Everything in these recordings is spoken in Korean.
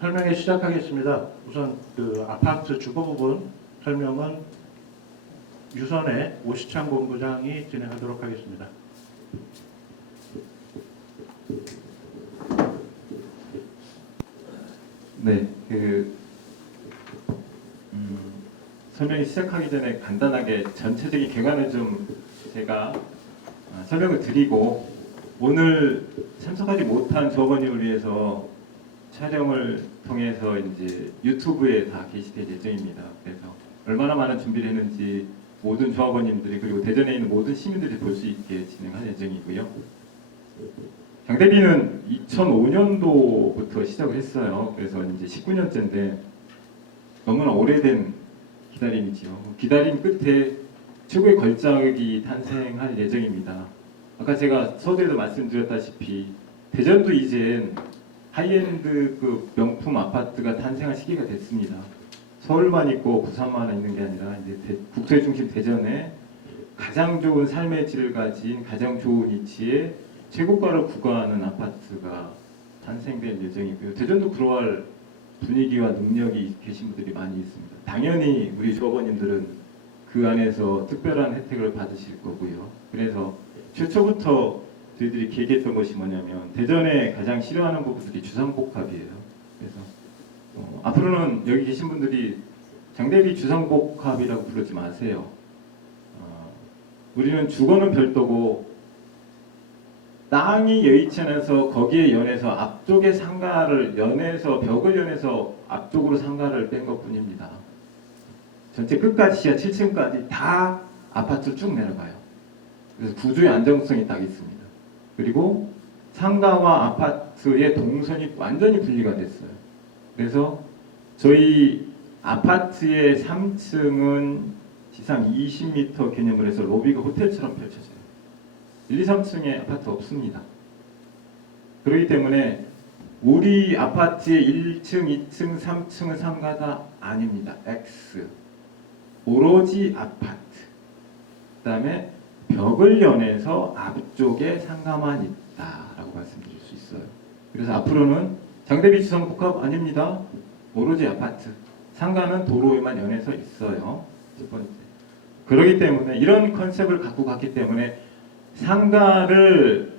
설명에 시작하겠습니다. 우선 그 아파트 주거 부분 설명은 유선의 오시창 본부장이 진행하도록 하겠습니다. 네, 설명이 시작하기 전에 간단하게 전체적인 개관을 좀 제가 설명을 드리고, 오늘 참석하지 못한 조합원님을 위해서 촬영을 통해서 이제 유튜브에 다 게시될 예정입니다. 그래서 얼마나 많은 준비를 했는지 모든 조합원님들이, 그리고 대전에 있는 모든 시민들이 볼 수 있게 진행할 예정이고요. 장대비는 2005년도부터 시작을 했어요. 그래서 이제 19년째인데 너무나 오래된 기다림이지요. 기다림 끝에 최고의 걸작이 탄생할 예정입니다. 아까 제가 서두에도 말씀드렸다시피 대전도 이젠 하이엔드 그 명품 아파트가 탄생할 시기가 됐습니다. 서울만 있고 부산만 있는 게 아니라 이제 국토의 중심 대전에 가장 좋은 삶의 질을 가진 가장 좋은 위치에 최고가를 구가하는 아파트가 탄생될 예정이고요. 대전도 그러할 분위기와 능력이 계신 분들이 많이 있습니다. 당연히 우리 조합원님들은 그 안에서 특별한 혜택을 받으실 거고요. 그래서 최초부터 저희들이 계획했던 것이 뭐냐면, 대전에 가장 싫어하는 부분들이 주상복합이에요. 그래서 앞으로는 여기 계신 분들이 장대비 주상복합이라고 부르지 마세요. 우리는 주거는 별도고 땅이 여의치 않아서 거기에 연해서 앞쪽에 상가를 연해서 벽을 연해서 앞쪽으로 상가를 뺀 것뿐입니다. 전체 끝까지 지하 7층까지 다 아파트를 쭉 내려가요. 그래서 구조의 안정성이 딱 있습니다. 그리고 상가와 아파트의 동선이 완전히 분리가 됐어요. 그래서 저희 아파트의 3층은 지상 20m 개념으로 해서 로비가 호텔처럼 펼쳐져요. 1, 2, 3층에 아파트 없습니다. 그렇기 때문에 우리 아파트의 1층, 2층, 3층은 상가가 아닙니다. X. 오로지 아파트. 그 다음에 벽을 연해서 앞쪽에 상가만 있다라고 말씀드릴 수 있어요. 그래서 앞으로는 장대비 주상복합 아닙니다. 오로지 아파트. 상가는 도로에만 연해서 있어요. 첫 번째. 그렇기 때문에 이런 컨셉을 갖고 갔기 때문에 상가를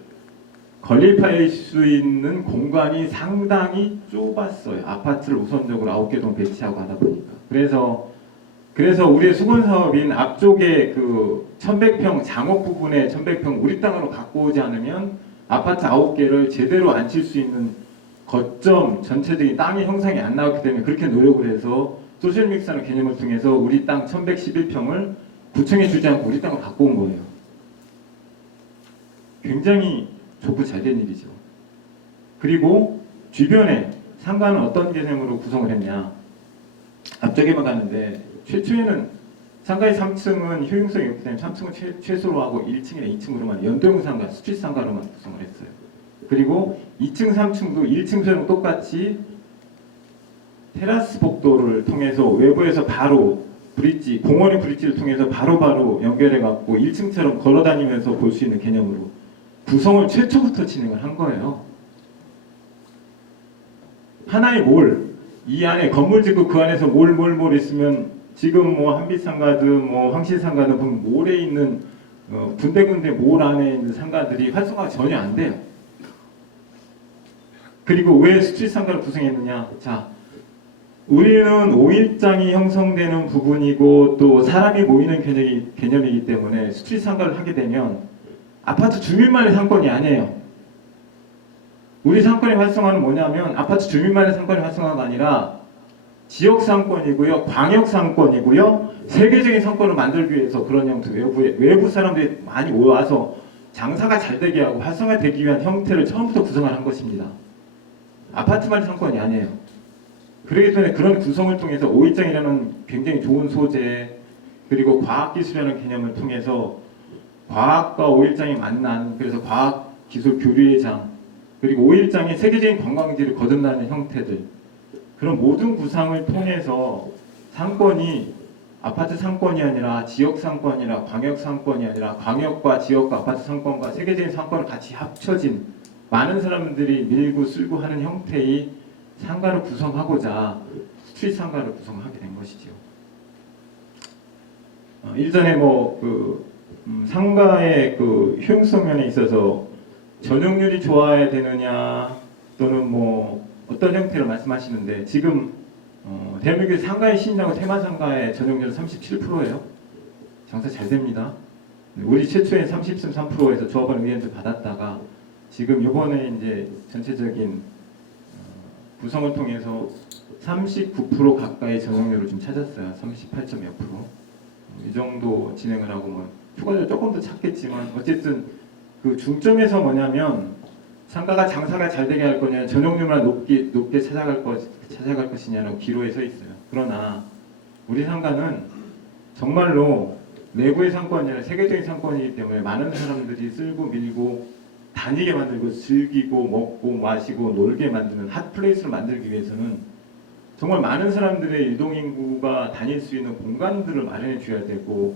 건립할 수 있는 공간이 상당히 좁았어요. 아파트를 우선적으로 9개 동 배치하고 하다 보니까. 그래서 우리의 수건 사업인 앞쪽에 그 1100평 장옥 부분에 1100평 우리 땅으로 갖고 오지 않으면 아파트 9개를 제대로 앉힐 수 있는 거점 전체적인 땅의 형상이 안 나왔기 때문에 그렇게 노력을 해서 소셜믹스라는 개념을 통해서 우리 땅 1111평을 구청에 주지 않고 우리 땅을 갖고 온 거예요. 굉장히 좋고 잘된 일이죠. 그리고 주변에 상가는 어떤 개념으로 구성을 했냐. 앞쪽에만 가는데 최초에는 상가의 3층은 효용성이 없기 때문에 3층은 최소로 하고 1층이나 2층으로만 연동형 상가, 스트릿 상가로만 구성을 했어요. 그리고 2층, 3층도 1층처럼 똑같이 테라스 복도를 통해서 외부에서 바로 브릿지, 공원의 브릿지를 통해서 바로바로 연결해 갖고 1층처럼 걸어 다니면서 볼 수 있는 개념으로 구성을 최초부터 진행을 한 거예요. 하나의 몰, 이 안에 건물 짓고 그 안에서 몰 있으면 지금 뭐 한빛상가든 뭐 황실상가든 보면 몰에 있는 군데군데 몰 안에 있는 상가들이 활성화가 전혀 안 돼요. 그리고 왜 스트릿 상가를 구성했느냐? 자, 우리는 5일장이 형성되는 부분이고 또 사람이 모이는 개념이기 때문에 스트릿 상가를 하게 되면 아파트 주민만의 상권이 아니에요. 우리 상권의 활성화는 뭐냐면 아파트 주민만의 상권의 활성화가 아니라 지역 상권이고요, 광역 상권이고요, 세계적인 상권을 만들기 위해서 그런 형태, 외부 사람들이 많이 모여와서 장사가 잘 되게 하고 활성화되기 위한 형태를 처음부터 구성을 한 것입니다. 아파트만의 상권이 아니에요. 그렇기 때문에 그런 구성을 통해서 5일장이라는 굉장히 좋은 소재, 그리고 과학기술이라는 개념을 통해서 과학과 5일장이 만난, 그래서 과학기술 교류의 장, 그리고 5일장의 세계적인 관광지를 거듭나는 형태들, 그런 모든 구상을 통해서 상권이 아파트 상권이 아니라 지역 상권이라 광역 상권이 아니라 광역과 지역과 아파트 상권과 세계적인 상권을 같이 합쳐진 많은 사람들이 밀고 쓸고 하는 형태의 상가를 구성하고자 스트릿 상가를 구성하게 된 것이죠. 일전에 상가의 그 효용성 면에 있어서 전용률이 좋아야 되느냐 또는 뭐 어떤 형태로 말씀하시는데 지금 대한민국의 상가의 신이라고 테마상가의 전용률은 37%예요. 장사 잘 됩니다. 우리 최초에 33%에서 조합원 의견도 받았다가 지금 이번에 이제 전체적인 구성을 통해서 39% 가까이 전용률을 좀 찾았어요. 38점 몇 프로. 이 정도 진행을 하고 뭐 추가적으로 조금 더 찾겠지만 어쨌든 그 중점에서 뭐냐면 상가가 장사가 잘 되게 할 거냐 전용률만 높게 찾아갈 것이냐라고 기로에 서 있어요. 그러나 우리 상가는 정말로 내부의 상권이 아니라 세계적인 상권이기 때문에 많은 사람들이 쓸고 밀고 다니게 만들고 즐기고 먹고 마시고 놀게 만드는 핫플레이스를 만들기 위해서는 정말 많은 사람들의 유동인구가 다닐 수 있는 공간들을 마련해 줘야 되고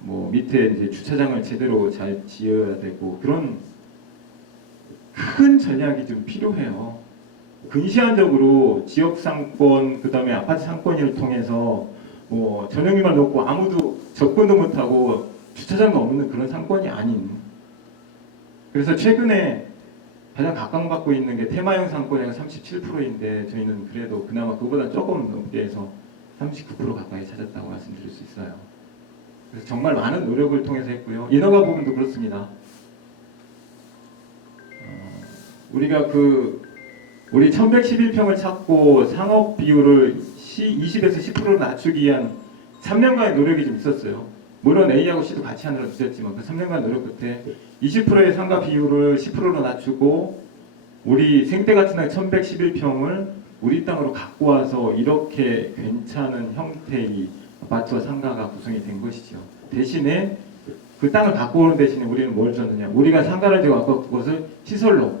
뭐 밑에 이제 주차장을 제대로 잘 지어야 되고 그런 큰 전략이 좀 필요해요. 근시안적으로 지역 상권 그다음에 아파트 상권을 통해서 뭐 전용률만 놓고 아무도 접근도 못하고 주차장도 없는 그런 상권이 아닌. 그래서 최근에 가장 각광받고 있는 게 테마형 상권이 37%인데 저희는 그래도 그나마 그보다 조금 넘게 해서 39% 가까이 찾았다고 말씀드릴 수 있어요. 그래서 정말 많은 노력을 통해서 했고요. 인허가 부분도 그렇습니다. 우리가 우리 1111평을 찾고 상업 비율을 20에서 10%로 낮추기 위한 3년간의 노력이 좀 있었어요. 물론 A하고 C도 같이 하느라 늦었지만 그 3년간 노력 끝에 20%의 상가 비율을 10%로 낮추고 우리 생태 같은 날 1111평을 우리 땅으로 갖고 와서 이렇게 괜찮은 형태의 아파트와 상가가 구성이 된 것이죠. 대신에 그 땅을 갖고 오는 대신에 우리는 뭘 줬느냐? 우리가 상가를 지고 갖고 그것을 시설로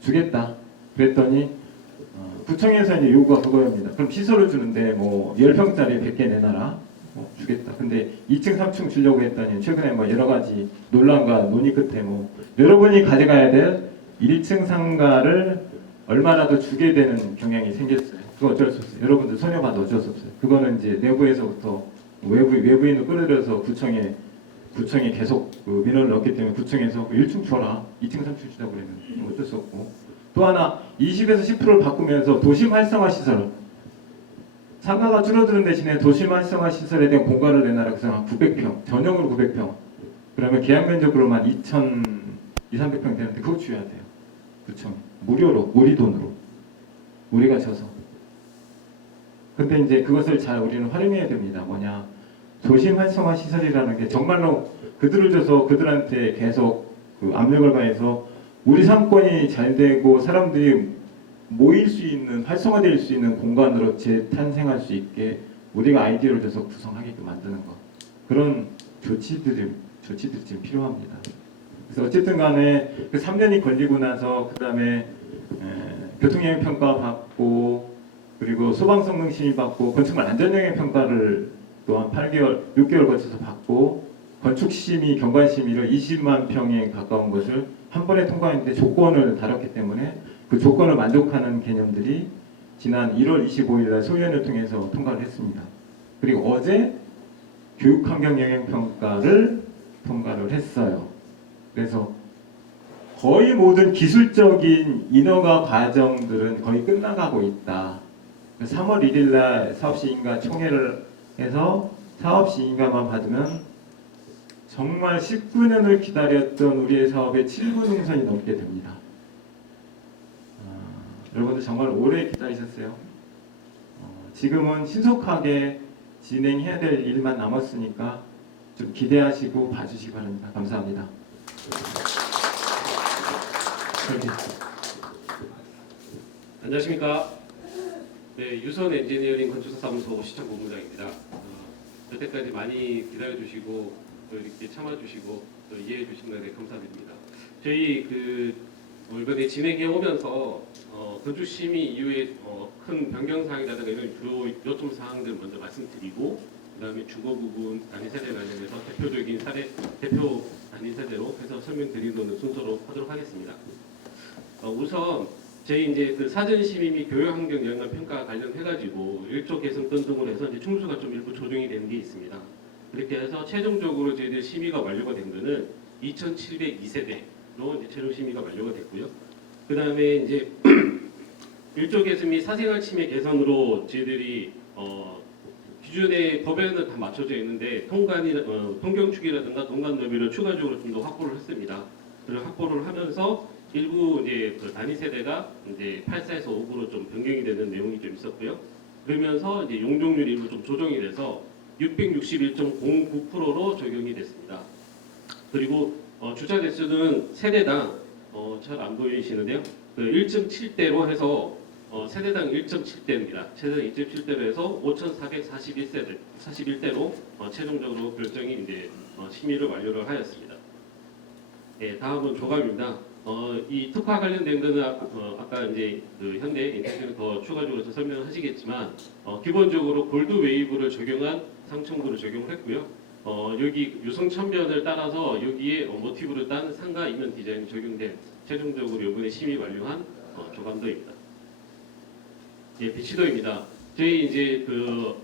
주겠다. 그랬더니 구청에서 이제 요구가 그거입니다. 그럼 시설을 주는데 뭐 10평짜리 100개 내놔라. 주겠다. 근데 2층, 3층 주려고 했더니 최근에 뭐 여러 가지 논란과 논의 끝에 뭐 여러분이 가져가야 될 1층 상가를 얼마라도 주게 되는 경향이 생겼어요. 그거 어쩔 수 없어요. 여러분들 손해봐도 어쩔 수 없어요. 그거는 이제 내부에서부터 외부인을 끌어들여서 구청에 계속 그 민원을 넣기 때문에 구청에서 1층 줘라, 2층, 3층 주자고 그러면 어쩔 수 없고 또 하나 20에서 10%를 바꾸면서 도심 활성화 시설 상가가 줄어드는 대신에 도심 활성화 시설에 대한 공간을 내놔라. 그래서 한 900평 전용으로 900평 그러면 계약 면적으로만 2,300평 되는데 그거 줘야 돼요. 구청 무료로 우리 돈으로 우리가 져서. 근데 이제 그것을 잘 우리는 활용해야 됩니다. 뭐냐 도심 활성화 시설이라는 게 정말로 그들을 줘서 그들한테 계속 그 압력을 가해서 우리 상권이 잘 되고 사람들이 모일 수 있는 활성화될 수 있는 공간으로 재탄생할 수 있게 우리가 아이디어를 줘서 구성하게끔 만드는 것 그런 조치들이 지금 필요합니다. 그래서 어쨌든 간에 그 3년이 걸리고 나서 그 다음에 교통영향 평가 받고 그리고 소방성능 심의 받고 건축물 안전영향 평가를 또한 8개월, 6개월 거쳐서 받고 건축심의, 경관심의를 20만 평에 가까운 것을 한 번에 통과했는데 조건을 다뤘기 때문에 그 조건을 만족하는 개념들이 지난 1월 25일 날 소위원회를 통해서 통과를 했습니다. 그리고 어제 교육환경영향평가를 통과를 했어요. 그래서 거의 모든 기술적인 인허가 과정들은 거의 끝나가고 있다. 3월 1일 날 사업시행인가 총회를 해서 사업시행인가만 받으면 정말 19년을 기다렸던 우리의 사업의 7분 능선이 넘게 됩니다. 여러분들 정말 오래 기다리셨어요. 지금은 신속하게 진행해야 될 일만 남았으니까 좀 기대하시고 봐주시기 바랍니다. 감사합니다. 안녕하십니까. 네, 유선 엔지니어링 건축사무소 시청본부장입니다. 여태까지 많이 기다려주시고 또 이렇게 참아주시고 또 이해해주신 것에 감사드립니다. 저희 이번에 진행해 오면서 건축심의 이후에 큰 변경사항이라든가 이런 주요 요점 사항들 먼저 말씀드리고 그다음에 주거 부분 단위 세대 관련해서 대표적인 사례 단위 세대로 해서 설명드리는 순서로 하도록 하겠습니다. 우선 저희 이제 그 사전 심의 및 교육 환경 영향 평가 관련해가지고 1조 개선권 등으로 해서 이제 충수가 좀 일부 조정이 되는 게 있습니다. 그렇게 해서 최종적으로 저희들 심의가 완료가 된 거는 2,702세대로 이제 최종 심의가 완료가 됐고요. 그 다음에 이제 1조 개선 및 사생활 침해 개선으로 저희들이 기존의 법에는 다 맞춰져 있는데 통경축이라든가 동간 너비를 추가적으로 좀 더 확보를 했습니다. 그걸 확보를 하면서 일부 이제 그 단위 세대가 이제 8사에서 5구로 좀 변경이 되는 내용이 좀 있었고요. 그러면서 이제 용적률이 일부 좀 조정이 돼서 661.09%로 적용이 됐습니다. 그리고 주차 대수는 세대당 잘 안 보이시는데요. 그 1.7대로 해서 세대당 1.7대입니다. 세대당 1.7대로 해서 5,441대로 최종적으로 결정이 이제 심의를 완료를 하였습니다. 네, 다음은 조감입니다. 이 특화 관련된 거는 아까 이제 그 현대 인터뷰는 더 추가적으로 더 설명을 하시겠지만 기본적으로 골드 웨이브를 적용한 상층부를 적용을 했고요. 여기 유성 천변을 따라서 여기에 모티브를 딴 상가 이면 디자인이 적용된 최종적으로 이번에 심의 완료한 조감도입니다. 예, 배치도입니다. 저희 이제 그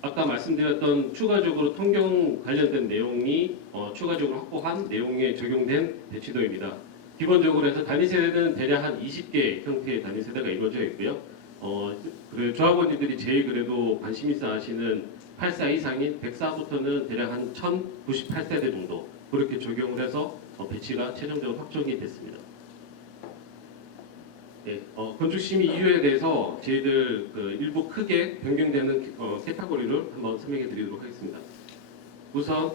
아까 말씀드렸던 추가적으로 통경 관련된 내용이 추가적으로 확보한 내용에 적용된 배치도입니다. 기본적으로 해서 단위 세대는 대략 한 20개 형태의 단위 세대가 이루어져 있고요. 그래 조합원님들이 제일 그래도 관심 있어 하시는 8사 이상인 104부터는 대략 한 1098세대 정도 그렇게 적용을 해서 배치가 최종적으로 확정이 됐습니다. 네, 건축심의 이유에 대해서 저희들 그 일부 크게 변경되는 카테고리를 한번 설명해 드리도록 하겠습니다. 우선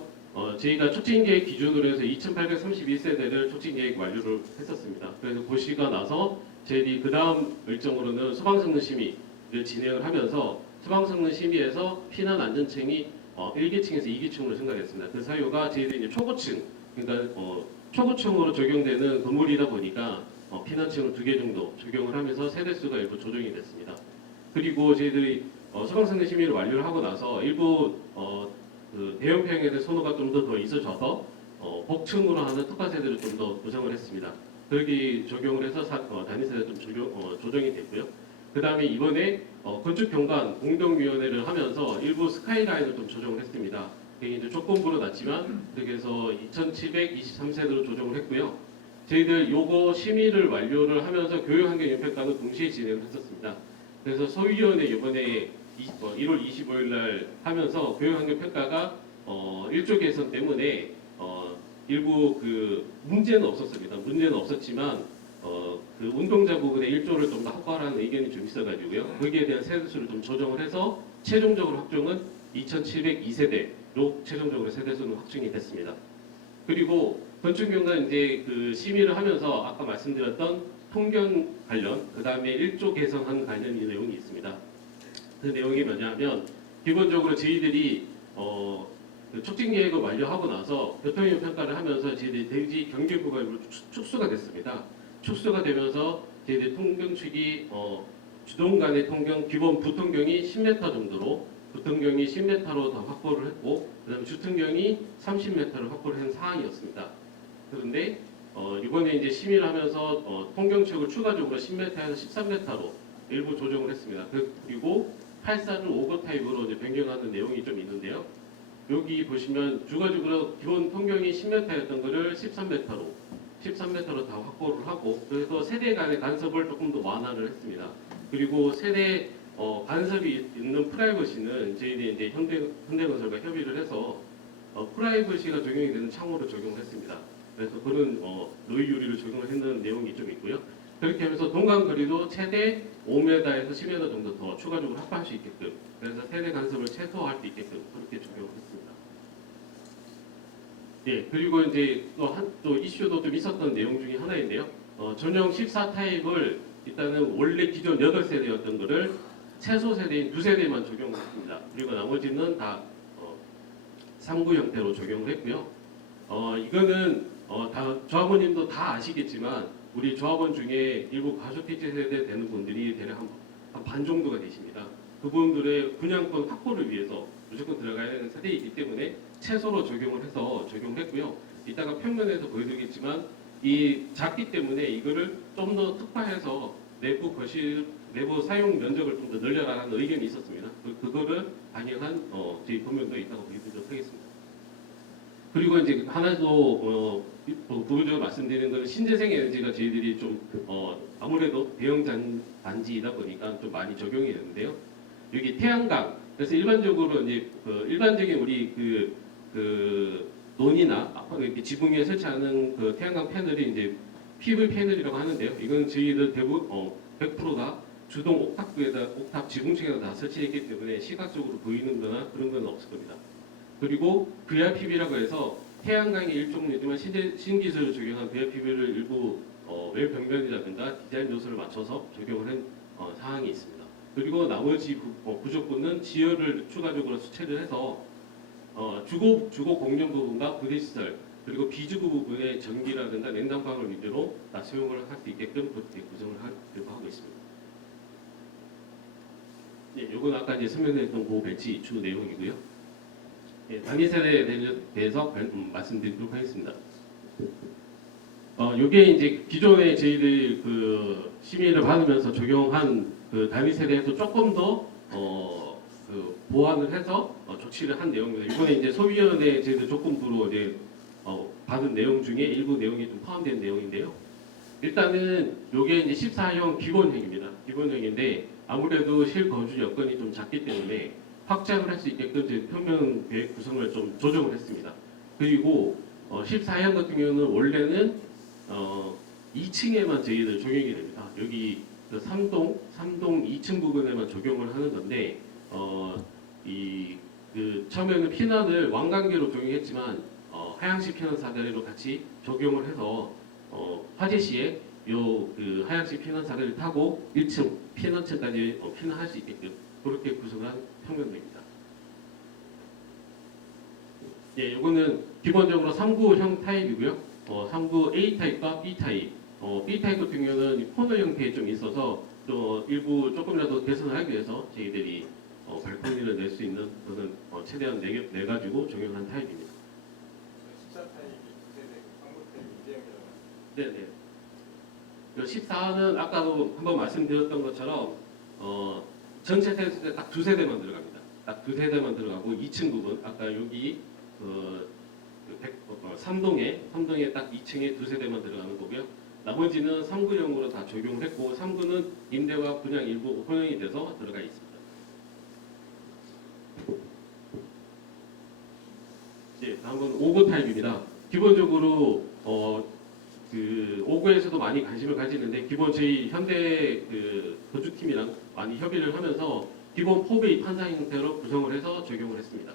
저희가 촉진계획 기준으로 해서 2,831세대를 촉진계획 완료를 했었습니다. 그래서 고시가 나서 저희들이 그 다음 일정으로는 소방성능 심의를 진행을 하면서 소방성능 심의에서 피난 안전층이 1기층에서 2기층으로 증가했습니다. 그 사유가 저희들이 이제 초고층, 그러니까 초고층으로 적용되는 건물이다 보니까 피난층을 2개 정도 적용을 하면서 세대수가 일부 조정이 됐습니다. 그리고 저희들이 소방성능 심의를 완료를 하고 나서 일부 그 대형평에 대한 선호가 좀 더 있어져서 복층으로 하는 특화 세대를 좀 더 구성을 했습니다. 그렇게 적용을 해서 단위 세대 좀 조정이 됐고요. 그 다음에 이번에 건축경관 공동위원회를 하면서 일부 스카이라인을 좀 조정을 했습니다. 이게 이제 조건부로 낮지만 그래서 2,723세대로 조정을 했고요. 저희들 요거 심의를 완료를 하면서 교육환경연평가는 동시에 진행을 했었습니다. 그래서 소위원회 이번에 1월 25일 날 하면서 교육환경평가가 1조 개선 때문에 일부 그 문제는 없었습니다. 문제는 없었지만 그 운동자 부분에 1조를 좀 더 확보하라는 의견이 좀 있어가지고요. 거기에 대한 세대수를 좀 조정을 해서 최종적으로 확정은 2,702세대로 최종적으로 세대수는 확정이 됐습니다. 그리고 건축경관 이제 그 심의를 하면서 아까 말씀드렸던 통경 관련 그 다음에 1조 개선한 관련 내용이 있습니다. 그 내용이 뭐냐면 기본적으로 저희들이 그 촉진 계획을 완료하고 나서 교통위험 평가를 하면서 저희들이 대지 경계부가 축소가 됐습니다. 축소가 되면서 저희들 통경축이 주동 간의 통경 기본 부통경이 10m 정도로 부통경이 10m로 더 확보를 했고 그다음에 주통경이 30m를 확보를 한 사항이었습니다. 그런데 이번에 이제 심의를 하면서 통경축을 추가적으로 10m에서 13m로 일부 조정을 했습니다. 그리고 8사를 5거 타입으로 이제 변경하는 내용이 좀 있는데요. 여기 보시면 추가적으로 기본 통경이 10m였던 거를 13m로 다 확보를 하고 그래서 세대 간의 간섭을 조금 더 완화를 했습니다. 그리고 세대 간섭이 있는 프라이버시는 저희들이 이제 현대건설과 협의를 해서 프라이버시가 적용이 되는 창호로 적용을 했습니다. 그래서 그런 노이 유리를 적용을 했는 내용이 좀 있고요. 그렇게 하면서 동간거리도 최대 5m에서 10m 정도 더 추가적으로 확보할 수 있게끔 그래서 세대 간섭을 최소화할 수 있게끔 그렇게 적용을 했습니다. 예, 그리고 이제 또 이슈도 좀 있었던 내용 중에 하나인데요. 전용 14타입을 일단은 원래 기존 8세대였던 거를 최소 세대인 2세대만 적용했습니다. 그리고 나머지는 다 3구 형태로 적용을 했고요. 이거는 다 조합원님도 다 아시겠지만 우리 조합원 중에 일부 가주택지 세대 되는 분들이 대략 한 반 정도가 되십니다. 그분들의 분양권 확보를 위해서 무조건 들어가야 되는 세대이기 때문에 최소로 적용을 해서 적용했고요. 이따가 평면에서 보여드리겠지만 이 작기 때문에 이거를 좀 더 특화해서 내부 거실 내부 사용 면적을 좀 더 늘려라라는 의견이 있었습니다. 그거를 반영한 저희 법령도 있다고 보도록 하겠습니다. 그리고 이제 하나 더 부분적으로 말씀드리는 것은 신재생 에너지가 저희들이 좀 아무래도 대형 단지이다 보니까 좀 많이 적용이 되는데요. 여기 태양광 그래서 일반적으로 이제 일반적인 우리 그 논이나 이렇게 지붕 위에 설치하는 그 태양광 패널이 이제 PV 패널이라고 하는데요. 이건 저희들 대부분 100%다 주동 옥탑 지붕층에다 다 설치했기 때문에 시각적으로 보이는 거나 그런 건 없을 겁니다. 그리고 VRPB라고 해서 태양광의 일종이지만 신기술을 적용한 VRPB를 일부 외 변경이라든가 디자인 요소를 맞춰서 적용을 한 사항이 있습니다. 그리고 나머지 부족분은 지열을 추가적으로 수체를 해서 주거 공용 부분과 부대시설 그리고 비주거 부분의 전기라든가 냉난방을 위주로 다 사용을 할 수 있게끔 그렇게 구성을 하려고 하고 있습니다. 네, 이건 아까 이제 설명드렸던 그 배치 주 내용이고요. 네, 단위 세대에 대해서 말씀드리도록 하겠습니다. 이게 이제 기존에 저희들 그 심의를 받으면서 적용한 그 단위 세대에서 조금 더 보완을 해서 조치를 한 내용입니다. 이번에 이제 소위원회 저희들 조건부로 이제 받은 내용 중에 일부 내용이 좀 포함된 내용인데요. 일단은 이게 이제 14형 기본형입니다. 기본형인데 아무래도 실거주 여건이 좀 작기 때문에 확장을 할 수 있게끔 이제 평면 계획 구성을 좀 조정을 했습니다. 그리고 14형 같은 경우는 원래는 2층에만 저희들 적용이 됩니다. 여기 그 3동 2층 부분에만 적용을 하는 건데 처음에는 피난을 왕관계로 적용했지만 하향식 피난 사다리로 같이 적용을 해서 화재 시에 그 하향식 피난 사다리를 타고 1층 피난층까지 피난할 수 있게끔 그렇게 구성한 평면도입니다. 예, 이거는 기본적으로 3구형 타입이고요. 3구 A 타입과 B 타입. B 타입 같은 경우는 코너 형태에 좀 있어서 또 일부 조금이라도 개선을 하기 위해서 저희들이 발코니를 낼 수 있는 그런 최대한 내가지고 적용한 타입입니다. 14타입이 2세대, 3구 타입 2대형이라고. 네네. 14는 아까도 한번 말씀드렸던 것처럼 전체 세대 딱 2세대만 들어갑니다. 딱 2세대만 들어가고 2층 부분 아까 여기 3동에 딱 2층에 2세대만 들어가는 거고요. 나머지는 3구형으로 다 적용을 했고 3구는 임대와 분양 일부 혼용이 돼서 들어가 있습니다. 네, 다음은 5구 타입입니다. 기본적으로 그 5구에서도 많이 관심을 가지는데 기본 저희 현대 그 건축팀이랑 많이 협의를 하면서 기본 포베이 판상 형태로 구성을 해서 적용을 했습니다.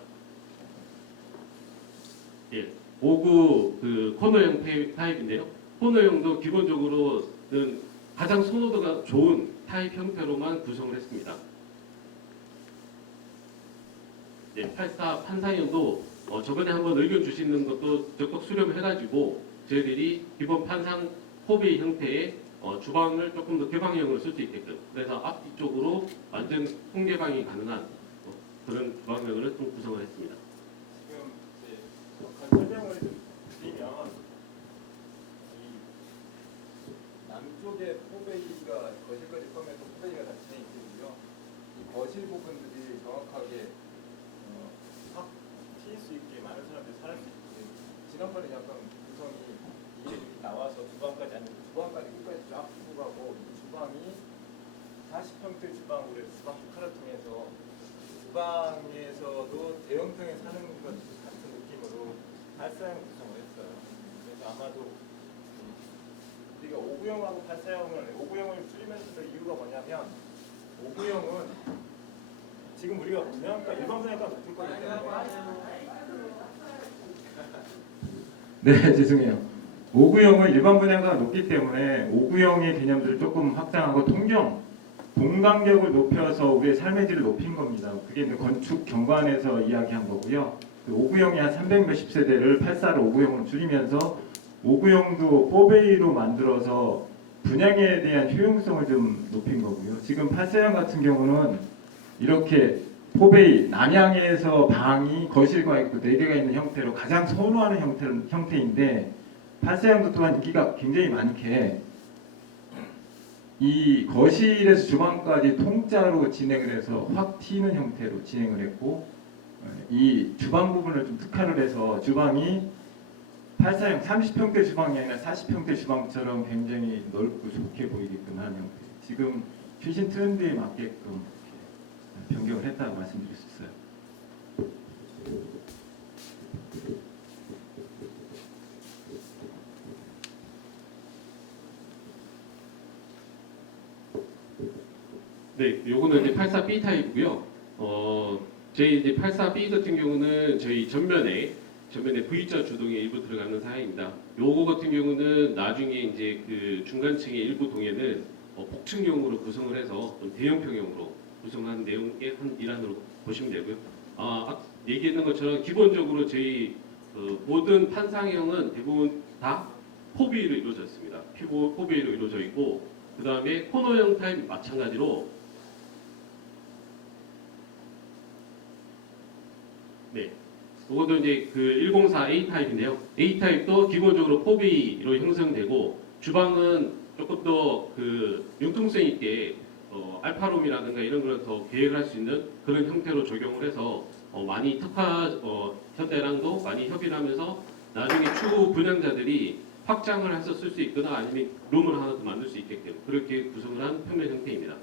예, 5구 그 코너형 타입인데요. 코너형도 기본적으로는 가장 선호도가 좋은 타입 형태로만 구성을 했습니다. 예, 84 판상형도 저번에 한번 의견 주시는 것도 적극 수렴을 해가지고 저희들이 기본 판상 포베이 형태의 주방을 조금 더 개방형으로 쓸 수 있게끔 그래서 앞뒤쪽으로 완전 통개방이 가능한 그런 주방형을 좀 구성을 했습니다. 지금 이제 정확한 설명을 좀 드리면 이 남쪽에 포베이가 거실까지 포함해서 포베이가 다 진행이 되고요. 이 거실 부분들이 정확하게 확 트일 수 있게 많은 사람들이 살을 수 있게 지난번에 약간 구성이 이게 나와서 주방까지 아니고 주방까지 끝까지 쫙 풀고 가고 이 주방이 40평대 주방으로 해서 주방 역할을 통해서 주방에서도 대형평에 사는 것 같은 느낌으로 발사형 구성을 했어요. 그래서 아마도 우리가 5구형하고 발사형을 5구형을 줄이면서 이유가 뭐냐면 5구형은 지금 우리가 분양가 일반 분양가 높을 거기 때문에 네, 죄송해요. 5구형은 일반 분양가가 높기 때문에 5구형의 개념들을 조금 확장하고 동간격을 높여서 우리의 삶의 질을 높인 겁니다. 그게 건축 경관에서 이야기한 거고요. 5구형이 한 300몇십 세대를 84를 5구형으로 줄이면서 5구형도 4베이로 만들어서 분양에 대한 효용성을 좀 높인 거고요. 지금 84형 같은 경우는 이렇게 4베이 남향에서 방이 거실과 있고 4개가 있는 형태로 가장 선호하는 형태인데 84형도 또한 인기가 굉장히 많게 이 거실에서 주방까지 통짜로 진행을 해서 확 튀는 형태로 진행을 했고 이 주방 부분을 좀 특화를 해서 주방이 84형 30평대 주방이 아니라 40평대 주방처럼 굉장히 넓고 좋게 보이게끔 하는 형태. 지금 최신 트렌드에 맞게끔 이렇게 변경을 했다고 말씀드릴 수 있어요. 네, 요거는 이제 84B 타입이고요. 저희 이제 84B 같은 경우는 저희 전면에 V자 주동이 일부 들어가는 사양입니다. 요거 같은 경우는 나중에 이제 그 중간층의 일부 동에는 복층용으로 구성을 해서 좀 대형평형으로 구성한 내용의 한 일환으로 보시면 되고요. 얘기했던 것처럼 기본적으로 저희 모든 판상형은 대부분 다 포비로 이루어졌습니다. 포비로 이루어져 있고 그 다음에 코너형 타입 마찬가지로 네, 이것도 이제 그 104 A 타입인데요. A 타입도 기본적으로 포비로 형성되고 주방은 조금 더 그 융통성 있게 알파룸이라든가 이런 걸 더 계획할 수 있는 그런 형태로 적용을 해서 많이 현대랑도 많이 협의를 하면서 나중에 추후 분양자들이 확장을 해서 쓸 수 있거나 아니면 룸을 하나 더 만들 수 있게끔 그렇게 구성을 한 평면 형태입니다.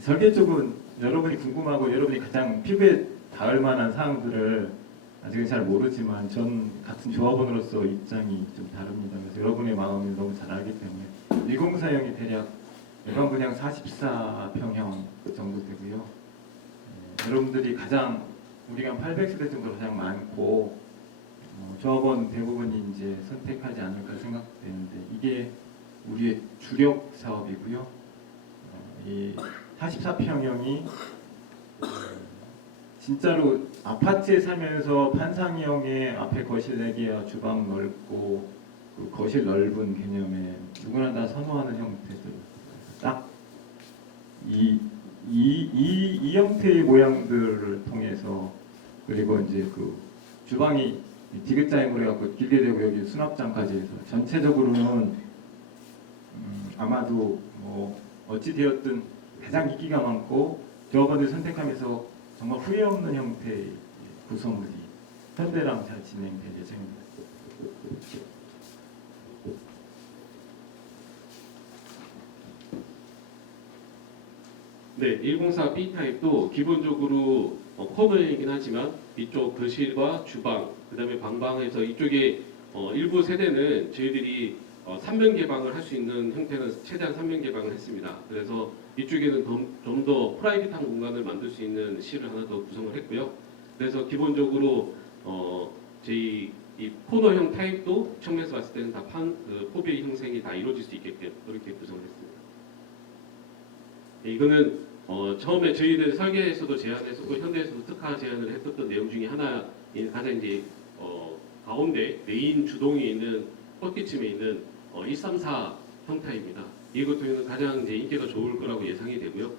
설계 쪽은 여러분이 궁금하고 여러분이 가장 피부에 닿을 만한 사항들을 아직은 잘 모르지만 전 같은 조합원으로서 입장이 좀 다릅니다. 그래서 여러분의 마음을 너무 잘 알기 때문에 104형이 대략 일반 분양 44평형 정도 되고요. 여러분들이 가장 우리가 한 800세대 정도 가장 많고 조합원 대부분이 이제 선택하지 않을까 생각되는데 이게 우리의 주력 사업이고요. 이 44평형이 진짜로 아파트에 살면서 판상형의 앞에 거실 4개와 주방 넓고 그 거실 넓은 개념에 누구나 다 선호하는 형태들 딱 이 형태의 모양들을 통해서 그리고 이제 그 주방이 디귿자형으로 해갖고 길게 되고 여기 수납장까지 해서 전체적으로는 아마도 뭐 어찌 되었든 가장 인기가 많고 조합원들 선택하면서 정말 후회 없는 형태의 구성들이 현대랑 잘 진행될 예정입니다. 네, 104B 타입도 기본적으로 코너이긴 하지만 이쪽 거실과 주방, 그 다음에 방방에서 이쪽에 일부 세대는 저희들이 3면 개방을 할 수 있는 형태는 최대한 3면 개방을 했습니다. 그래서 이쪽에는 좀 더 프라이빗한 공간을 만들 수 있는 실을 하나 더 구성을 했고요. 그래서 기본적으로 저희 이 코너형 타입도 측면에서 봤을 때는 다 포비 형성이 다 이루어질 수 있게끔 그렇게 구성을 했습니다. 네, 이거는 처음에 저희들 설계에서도 제안했었고 현대에서도 특화 제안을 했었던 내용 중에 하나 가장 이제 가운데 메인 주동에 있는 꽃기침에 있는 134 형태입니다. 이것도 가장 이제 인기가 좋을 거라고 예상이 되고요.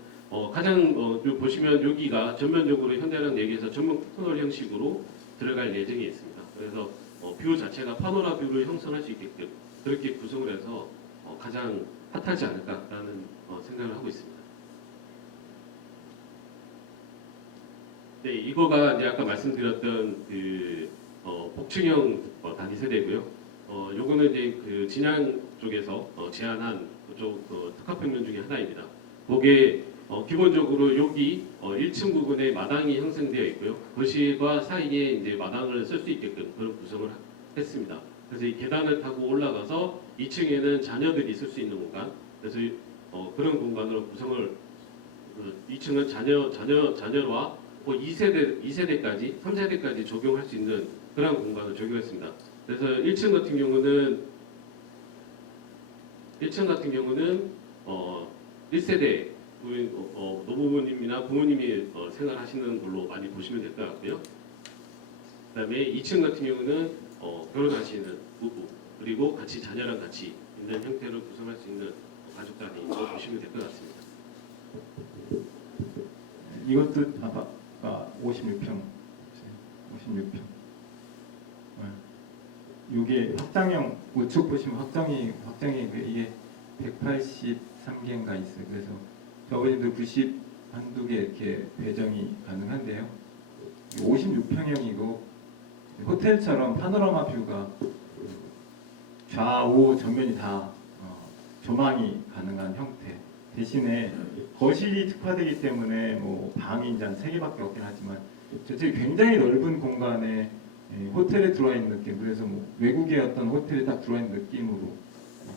가장 보시면 여기가 전면적으로 현대랑 얘기해서 전면 코너럴 형식으로 들어갈 예정이 있습니다. 그래서 뷰 자체가 파노라 뷰를 형성할 수 있게끔 그렇게 구성을 해서 가장 핫하지 않을까라는 생각을 하고 있습니다. 네, 이거가 이제 아까 말씀드렸던 그 복층형 단위 세대고요. 요거는 이제 그 진양 쪽에서 제안한 그쪽 특화 평면 중에 하나입니다. 거기에 기본적으로 여기 1층 부분에 마당이 형성되어 있고요. 거실과 사이에 이제 마당을 쓸 수 있게끔 그런 구성을 했습니다. 그래서 이 계단을 타고 올라가서 2층에는 자녀들이 쓸 수 있는 공간. 그래서 그런 공간으로 구성을 2층은 자녀와 2세대까지 3세대까지 적용할 수 있는 그런 공간을 적용했습니다. 그래서 1층 같은 경우는 1세대 노부모님이나 부모님이 생활하시는 걸로 많이 보시면 될 것 같고요. 그다음에 2층 같은 경우는 결혼하시는 부부 그리고 같이 자녀랑 같이 있는 형태로 구성할 수 있는 가족 단위로 보시면 될 것 같습니다. 이것도 아까 56평. 이게 확장형 우측 보시면 확장이 이게 183개인가 있어요. 그래서 저번에도 90 한두 개 이렇게 배정이 가능한데요. 56평형이고 호텔처럼 파노라마 뷰가 좌우 전면이 다 조망이 가능한 형태. 대신에 거실이 특화되기 때문에 뭐 방이 이제 한 3개밖에 없긴 하지만 전체 굉장히 넓은 공간에 호텔에 들어와 있는 느낌. 그래서 뭐 외국의 어떤 호텔에 딱 들어와 있는 느낌으로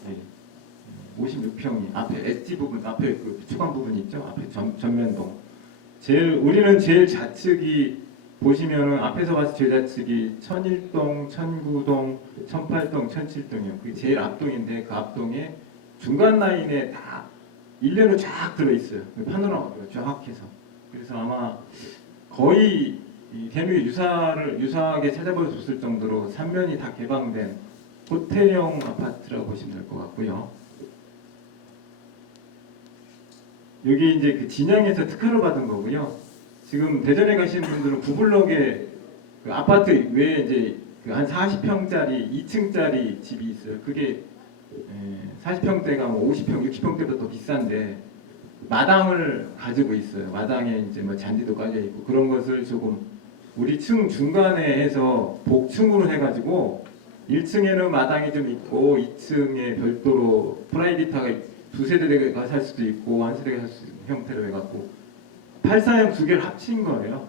이렇게 56평이 앞에 엣지 부분, 앞에 그 초강 부분 있죠? 앞에 전면동. 우리는 제일 좌측이 보시면은 앞에서 봤을 때 제일 좌측이 1001동, 1009동, 1008동, 1007동이요. 그게 제일 앞동인데 그 앞동에 중간 라인에 다 일렬로 쫙 들어 있어요. 파노라마가 쫙해서. 그래서 아마 거의 이 대륙의 유사하게 찾아보셨을 정도로 3면이 다 개방된 호텔형 아파트라고 보시면 될 것 같고요. 여기 이제 그 진양에서 특허를 받은 거고요. 지금 대전에 가시는 분들은 구블럭에 그 아파트 외에 이제 그 한 40평짜리 2층짜리 집이 있어요. 그게 40평대가 뭐 50평, 60평대보다 더 비싼데 마당을 가지고 있어요. 마당에 이제 뭐 잔디도 깔려 있고 그런 것을 조금 우리 층 중간에 해서 복층으로 해가지고 1층에는 마당이 좀 있고 2층에 별도로 프라이빗하가 2세대가 살 수도 있고 1세대가 살 수 있는 형태로 해갖고 8사형 2개를 합친 거예요.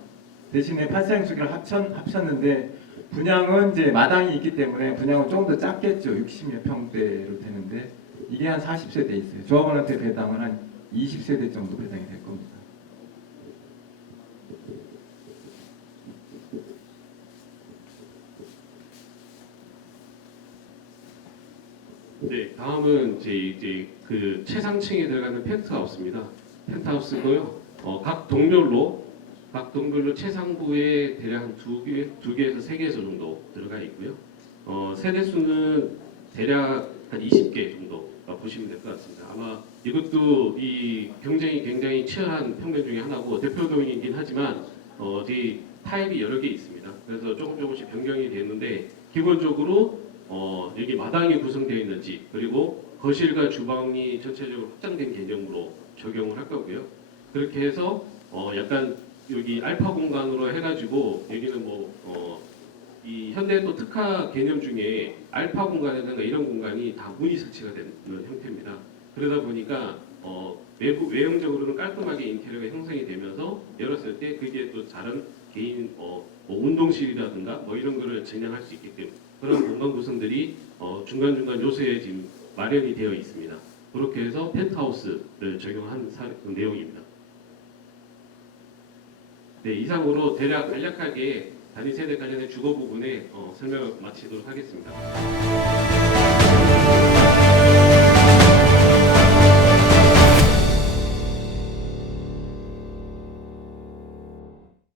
대신에 8사형 2개를 합쳤는데 분양은 이제 마당이 있기 때문에 분양은 조금 더 작겠죠. 60몇 평대로 되는데 이게 한 40세대 있어요. 조합원한테 배당은 한 20세대 정도 배당이 될 겁니다. 네, 다음은 이제 그 최상층에 들어가는 펜트하우스입니다. 펜트하우스고요. 각 동별로 최상부에 대략 한 두 개에서 3개에서 정도 들어가 있고요. 세대 수는 대략 한 20개 정도가 보시면 될 것 같습니다. 아마 이것도 이 경쟁이 굉장히 치열한 평면 중에 하나고 대표동이긴 하지만 이 타입이 여러 개 있습니다. 그래서 조금씩 변경이 되는데 기본적으로 여기 마당이 구성되어 있는지 그리고 거실과 주방이 전체적으로 확장된 개념으로 적용을 할 거고요. 그렇게 해서 약간 여기 알파 공간으로 해가지고 여기는 이 현대 또 특화 개념 중에 알파 공간이라든가 이런 공간이 다 문이 설치가 되는 형태입니다. 그러다 보니까 외형적으로는 깔끔하게 인테리어가 형성이 되면서 열었을 때 그게 또 다른 개인 뭐 운동실이라든가 뭐 이런 거를 진행할 수 있게끔 그런 공간 구성들이 중간중간 요소에 지금 마련이 되어 있습니다. 그렇게 해서 펜트하우스를 적용한 내용입니다. 네, 이상으로 대략 간략하게 단위 세대 관련된 주거 부분에 설명을 마치도록 하겠습니다.